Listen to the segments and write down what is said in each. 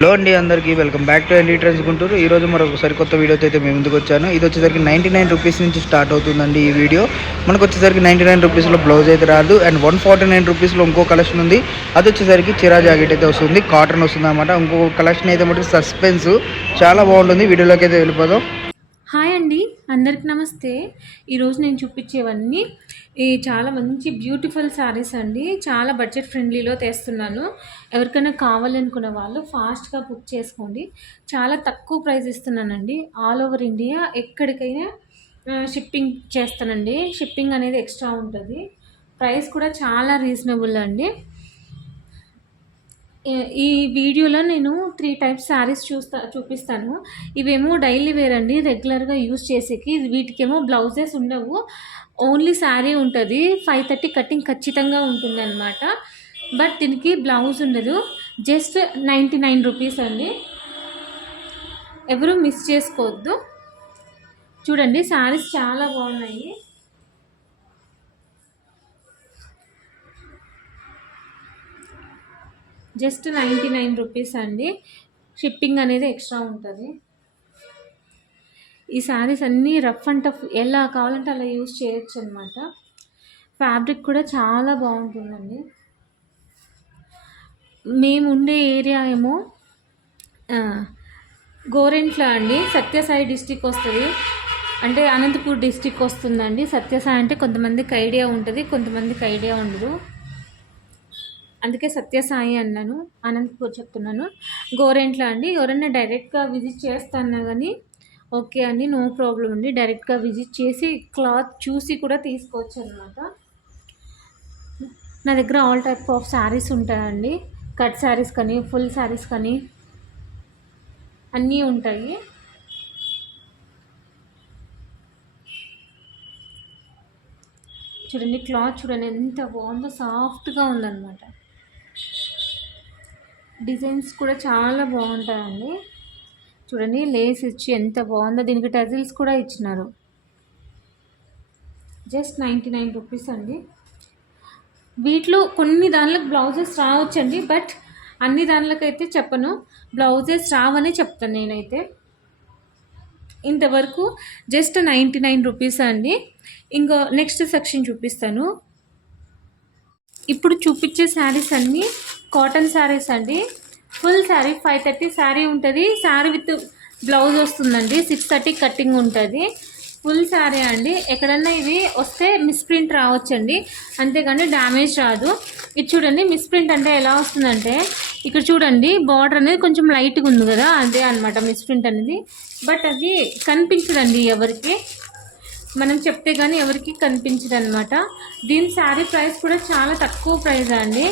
Hello అండి అందరికీ welcome back to ND Trends Guntur. ఈ రోజు మరొక సరికొత్త వీడియోతో అయితే మేము ముందుకు వచ్చాను. ఇది వచ్చేసరికి నైంటీ నైన్ రూపీస్ నుంచి స్టార్ట్ అవుతుందండి ఈ వీడియో. మనకు వచ్చేసరికి నైంటీ నైన్ రూపీస్లో బ్లౌజ్ అయితే రాదు. అండ్ వన్ ఫార్టీ నైన్ రూపీస్లో ఇంకో కలెక్షన్ ఉంది. అది వచ్చేసరికి చిరా జాకెట్ అయితే వస్తుంది. కాటన్ వస్తుంది అనమాట ఇంకో కలెక్షన్ అయితే మటుకు సస్పెన్స్ చాలా బాగుంటుంది. వీడియోలోకి అయితే వెళ్ళిపోదాం. అందరికి నమస్తే. ఈరోజు నేను చూపించేవన్నీ ఈ చాలా మంచి బ్యూటిఫుల్ శారీస్ అండి. చాలా బడ్జెట్ ఫ్రెండ్లీలో తెస్తున్నాను. ఎవరికైనా కావాలనుకున్న వాళ్ళు ఫాస్ట్గా బుక్ చేసుకోండి. చాలా తక్కువ ప్రైస్ ఇస్తున్నానండి. ఆల్ ఓవర్ ఇండియా ఎక్కడికైనా షిప్పింగ్ చేస్తానండి. షిప్పింగ్ అనేది ఎక్స్ట్రా ఉంటుంది. ప్రైస్ కూడా చాలా రీజనబుల్ అండి. ఈ- వీడియోలో నేను త్రీ టైప్స్ శారీస్ చూస్తా చూపిస్తాను. ఇవేమో డైలీ వేర్ అండి రెగ్యులర్గా యూస్ చేసేకి. వీటికేమో బ్లౌజెస్ ఉండవు. ఓన్లీ శారీ ఉంటుంది. ఫైవ్ థర్టీ కటింగ్ ఖచ్చితంగా ఉంటుంది అనమాట బట్ దీనికి బ్లౌజ్ ఉండదు. జస్ట్ నైంటీ నైన్ రూపీస్ అండి. ఎవరు మిస్ చేసుకోవద్దు. చూడండి శారీస్ చాలా బాగున్నాయి. జస్ట్ నైంటీ నైన్ రూపీస్ అండి. షిప్పింగ్ అనేది ఎక్స్ట్రా ఉంటుంది. ఈ శారీస్ అన్నీ రఫ్ అండ్ టఫ్ ఎలా కావాలంటే అలా యూస్ చేయొచ్చు అనమాట ఫ్యాబ్రిక్ కూడా చాలా బాగుంటుందండి. మేము ఉండే ఏరియా ఏమో గోరెంట్లో గోరెంట్ల అండి. సత్యసాయి డిస్టిక్ వస్తుంది. అంటే అనంతపూర్ డిస్టిక్ వస్తుందండి. సత్యసాయి అంటే కొంతమందికి ఐడియా ఉంటుంది కొంతమందికి ఐడియా ఉండదు. అందుకే సత్యసాయి అన్నాను అనంతపూర్ చెప్తున్నాను. గోరెంట్ల అండి ఎవరైనా డైరెక్ట్గా విజిట్ చేస్తానా కానీ ఓకే అండి నో ప్రాబ్లం అండి. డైరెక్ట్గా విజిట్ చేసి క్లాత్ చూసి కూడా తీసుకోవచ్చు అనమాట నా దగ్గర ఆల్ టైప్ ఆఫ్ శారీస్ ఉంటాయండి. కట్ శారీస్ కానీ ఫుల్ శారీస్ కానీ అన్నీ ఉంటాయి. చూడండి క్లాత్ చూడండి ఎంత బాగుందో సాఫ్ట్గా ఉందన్నమాట డిజైన్స్ కూడా చాలా బాగుంటాయండి. చూడండి లేస్ ఇచ్చి ఎంత బాగుందో. దీనికి టజిల్స్ కూడా ఇచ్చినారు. జస్ట్ నైంటీ నైన్ రూపీస్ అండి. వీటిలో కొన్ని దానిలకు బ్లౌజెస్ రావచ్చండి బట్ అన్ని దానిలకైతే చెప్పను. బ్లౌజెస్ రావని చెప్తాను నేనైతే. ఇంతవరకు జస్ట్ నైంటీ నైన్ రూపీస్ అండి. ఇంకో నెక్స్ట్ సెక్షన్ చూపిస్తాను. ఇప్పుడు చూపించే శారీస్ అన్నీ కాటన్ శారీస్ అండి. Full sari five thirty sari ఉంటుంది. శారీ విత్ బ్లౌజ్ వస్తుందండి. సిక్స్ థర్టీ కటింగ్ ఉంటుంది. ఫుల్ శారీ అండి. ఎక్కడన్నా ఇవి వస్తే మిస్ప్రింట్ రావచ్చండి. అంతేకాని డ్యామేజ్ రాదు. ఇది చూడండి మిస్ప్రింట్ అంటే ఎలా వస్తుందంటే ఇక్కడ చూడండి బార్డర్ అనేది కొంచెం లైట్గా ఉంది కదా అదే అనమాట మిస్ప్రింట్ అనేది. బట్ అది కనిపించదండి ఎవరికి. మనం చెప్తే కానీ ఎవరికి కనిపించదు అనమాట దీని శారీ ప్రైస్ కూడా చాలా తక్కువ ప్రైస్ అండి.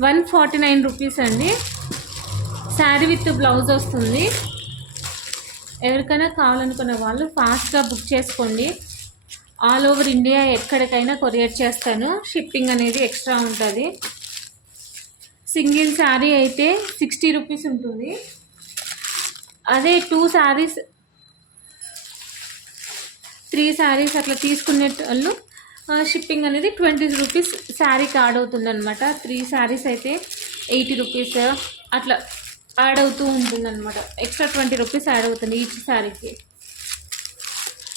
వన్ ఫార్టీ నైన్ రూపీస్ అండి. శారీ విత్ బ్లౌజ్ వస్తుంది. ఎవరికైనా కావాలనుకున్న వాళ్ళు ఫాస్ట్గా బుక్ చేసుకోండి. ఆల్ ఓవర్ ఇండియా ఎక్కడికైనా కొరియర్ చేస్తాను. షిప్పింగ్ అనేది ఎక్స్ట్రా ఉంటుంది. సింగిల్ శారీ అయితే సిక్స్టీ రూపీస్ ఉంటుంది. అదే టూ శారీస్ త్రీ శారీస్ అట్లా తీసుకునే వాళ్ళు షిప్పింగ్ అనేది ట్వంటీ రూపీస్ శారీకి యాడ్ అవుతుంది అనమాట త్రీ శారీస్ అయితే ఎయిటీ రూపీస్ అట్లా యాడ్ అవుతూ ఉంటుందన్నమాట. ఎక్స్ట్రా ట్వంటీ రూపీస్ యాడ్ అవుతుంది ఈచ్ శారీకి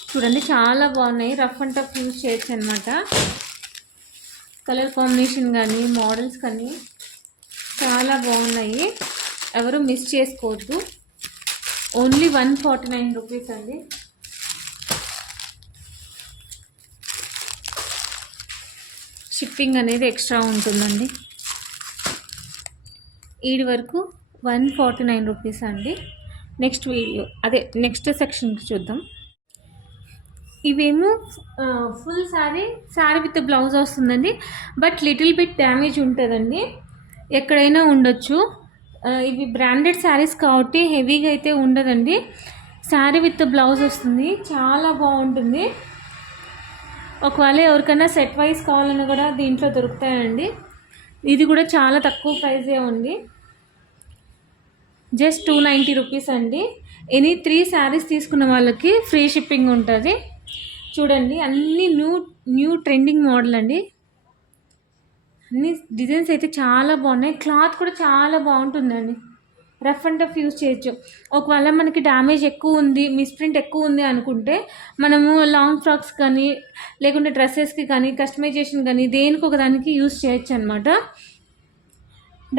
చూడండి చాలా బాగున్నాయి. రఫ్ అండ్ టఫ్ యూజ్ చేయొచ్చు అనమాట కలర్ కాంబినేషన్ కానీ మోడల్స్ కానీ చాలా బాగున్నాయి. ఎవరు మిస్ చేసుకోవద్దు. Only one forty nine rupees అండి. షిప్పింగ్ అనేది ఎక్స్ట్రా ఉంటుందండి. ఈడి వరకు వన్ ఫార్టీ నైన్ రూపీస్ అండి. నెక్స్ట్ వీడియో అదే నెక్స్ట్ సెక్షన్కి చూద్దాం. ఇవేమో full sari sari with blouse వస్తుందండి. బట్ లిటిల్ బిట్ డ్యామేజ్ ఉంటుందండి. ఎక్కడైనా ఉండొచ్చు. ఇవి బ్రాండెడ్ శారీస్ కాబట్టి హెవీగా అయితే ఉండదండి. శారీ విత్ బ్లౌజ్ వస్తుంది. చాలా బాగుంటుంది. ఒకవేళ ఎవరికైనా సెట్ వైస్ కావాలన్నా కూడా దీంట్లో దొరుకుతాయండి. ఇది కూడా చాలా తక్కువ ప్రైజే ఉంది. జస్ట్ టూ నైంటీ రూపీస్ అండి. ఎనీ త్రీ శారీస్ తీసుకున్న వాళ్ళకి ఫ్రీ షిప్పింగ్ ఉంటుంది. చూడండి అన్నీ న్యూ న్యూ ట్రెండింగ్ మోడల్ అండి. అన్ని డిజైన్స్ అయితే చాలా బాగున్నాయి. క్లాత్ కూడా చాలా బాగుంటుందండి. రఫ్ అండ్ టఫ్ యూజ్ చేయొచ్చు. ఒకవేళ మనకి డ్యామేజ్ ఎక్కువ ఉంది మిస్ప్రింట్ ఎక్కువ ఉంది అనుకుంటే మనము లాంగ్ ఫ్రాక్స్ కానీ లేకుంటే డ్రెస్సెస్కి కానీ కస్టమైజేషన్ కానీ దేనికి ఒకదానికి యూజ్ చేయొచ్చు అనమాట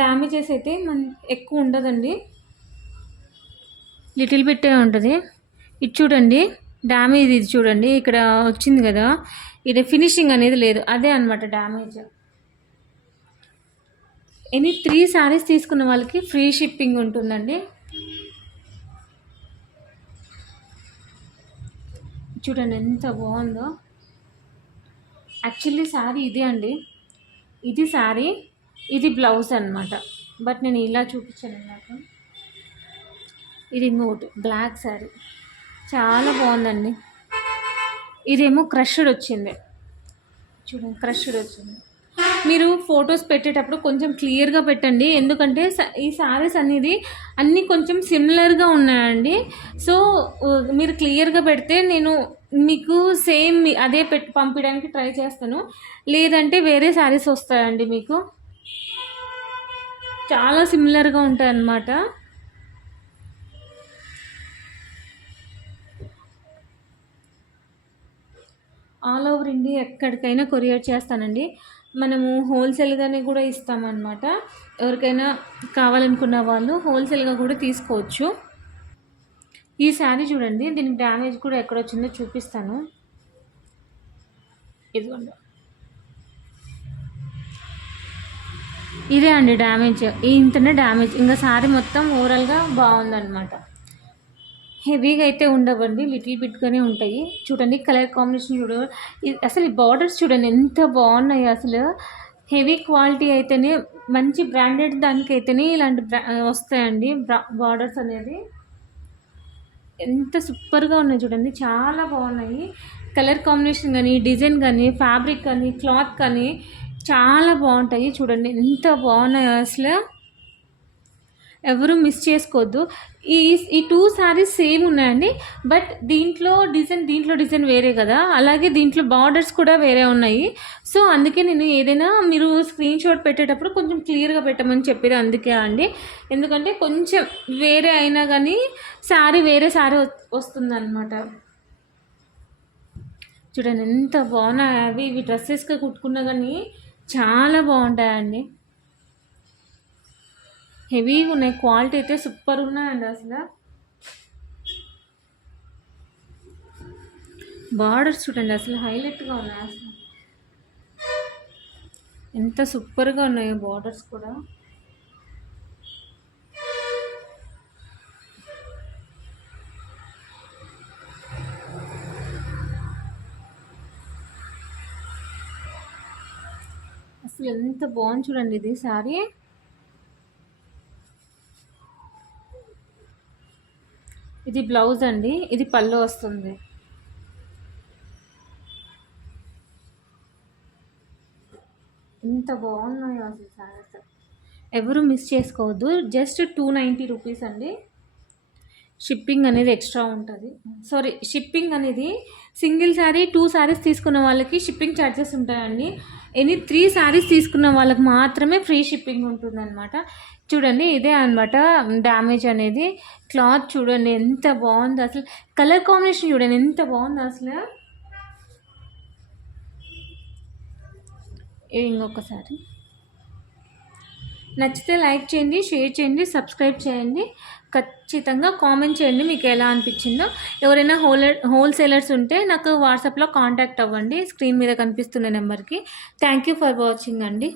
డ్యామేజెస్ అయితే మన ఎక్కువ ఉండదండి. లిటిల్ బిట్టే ఉంటుంది. ఇది చూడండి డ్యామేజ్ ఇది చూడండి ఇక్కడ వచ్చింది కదా. ఇది ఫినిషింగ్ అనేది లేదు అదే అనమాట డ్యామేజ్ ఎనీ త్రీ శారీస్ తీసుకున్న వాళ్ళకి ఫ్రీ షిప్పింగ్ ఉంటుందండి. చూడండి ఎంత బాగుందో. యాక్చువల్లీ శారీ ఇదే అండి. ఇది శారీ ఇది బ్లౌజ్ అనమాట బట్ నేను ఇలా చూపించాను నాకు. ఇది నోట్ బ్లాక్ శారీ. చాలా బాగుందండి. ఇదేమో క్రష్డ్ వచ్చింది. చూడండి క్రష్డ్ వచ్చింది. మీరు ఫొటోస్ పెట్టేటప్పుడు కొంచెం క్లియర్గా పెట్టండి. ఎందుకంటే స- ఈ శారీస్ అనేది అన్నీ కొంచెం సిమిలర్గా ఉన్నాయండి. సో మీరు క్లియర్గా పెడితే నేను మీకు సేమ్ అదే పెట్టి పంపించడానికి ట్రై చేస్తాను. లేదంటే వేరే శారీస్ వస్తాయండి మీకు. చాలా సిమిలర్గా ఉంటాయి అన్నమాట ఆల్ ఓవర్ ఇండియా ఎక్కడికైనా కొరియర్ చేస్తానండి. మనము హోల్సేల్గానే కూడా ఇస్తామన్నమాట. ఎవరికైనా కావాలనుకున్న వాళ్ళు హోల్సేల్గా కూడా తీసుకోవచ్చు. ఈ శారీ చూడండి దీనికి డ్యామేజ్ కూడా ఎక్కడ వచ్చిందో చూపిస్తాను. ఇదిగోండి. ఇదే అండి డ్యామేజ్ ఇంతనే డ్యామేజ్ ఇంకా శారీ మొత్తం ఓవరాల్గా బాగుందన్నమాట. హెవీగా అయితే ఉండవండి లిటిల్ బిట్గానే ఉంటాయి. చూడండి కలర్ కాంబినేషన్ చూడ. అసలు ఈ బార్డర్స్ చూడండి ఎంత బాగున్నాయి అసలు. హెవీ క్వాలిటీ అయితేనే మంచి బ్రాండెడ్ దానికైతేనే ఇలాంటి బ్రా- వస్తాయండి బార్డర్స్ అనేది. ఎంత సూపర్గా ఉన్నాయి చూడండి చాలా బాగున్నాయి. కలర్ కాంబినేషన్ కానీ డిజైన్ కానీ ఫ్యాబ్రిక్ కానీ క్లాత్ కానీ చాలా బాగుంటాయి చూడండి ఎంత బాగున్నాయి అసలు. ఎవరు మిస్ చేసుకోవద్దు. ఈ ఈ టూ శారీస్ సేమ్ ఉన్నాయండి. బట్ దీంట్లో డిజైన్ దీంట్లో డిజైన్ వేరే కదా. అలాగే దీంట్లో బార్డర్స్ కూడా వేరే ఉన్నాయి. సో అందుకే నేను ఏదైనా మీరు స్క్రీన్ షాట్ పెట్టేటప్పుడు కొంచెం క్లియర్గా పెట్టమని చెప్పేది అందుకే అండి. ఎందుకంటే కొంచెం వేరే అయినా కానీ శారీ వేరే శారీ వస్తుందన్నమాట. చూడండి ఎంత బాగున్నాయి. అవి ఇవి డ్రెస్సెస్గా కుట్టుకున్నా కానీ చాలా బాగుంటాయండి. హెవీగా ఉన్నాయి. క్వాలిటీ అయితే సూపర్ ఉన్నాయండి అసలు. బార్డర్స్ చూడండి అసలు హైలైట్గా ఉన్నాయి అసలు. ఎంత సూపర్గా ఉన్నాయో బార్డర్స్ కూడా. అసలు ఎంత బాగుంది చూడండి ఇది సారీ ఇది బ్లౌజ్ అండి ఇది పళ్ళు వస్తుంది. ఎంత బాగున్నాయో అసలు సారీస్ ఎవరు మిస్ చేసుకోవద్దు జస్ట్ టూ నైంటీ రూపీస్ అండి. షిప్పింగ్ అనేది ఎక్స్ట్రా ఉంటుంది. సారీ షిప్పింగ్ అనేది సింగిల్ శారీ టూ శారీస్ తీసుకున్న వాళ్ళకి షిప్పింగ్ ఛార్జెస్ ఉంటాయండి. ఎనీ త్రీ శారీస్ తీసుకున్న వాళ్ళకి మాత్రమే ఫ్రీ షిప్పింగ్ ఉంటుందన్నమాట. చూడండి ఇదే అనమాట డ్యామేజ్ అనేది. క్లాత్ చూడండి ఎంత బాగుంది అసలు. కలర్ కాంబినేషన్ చూడండి ఎంత బాగుంది అసలు. ఇంకొకసారి. నచ్చితే లైక్ చేయండి షేర్ చేయండి సబ్స్క్రైబ్ చేయండి. ఖచ్చితంగా కామెంట్ చేయండి మీకు ఎలా అనిపించిందో. ఎవరైనా హోల్ హోల్సేలర్స్ ఉంటే నాకు వాట్సాప్లో కాంటాక్ట్ అవ్వండి. స్క్రీన్ మీద కనిపిస్తున్న నెంబర్కి. థ్యాంక్ యూ ఫర్ వాచింగ్ అండి.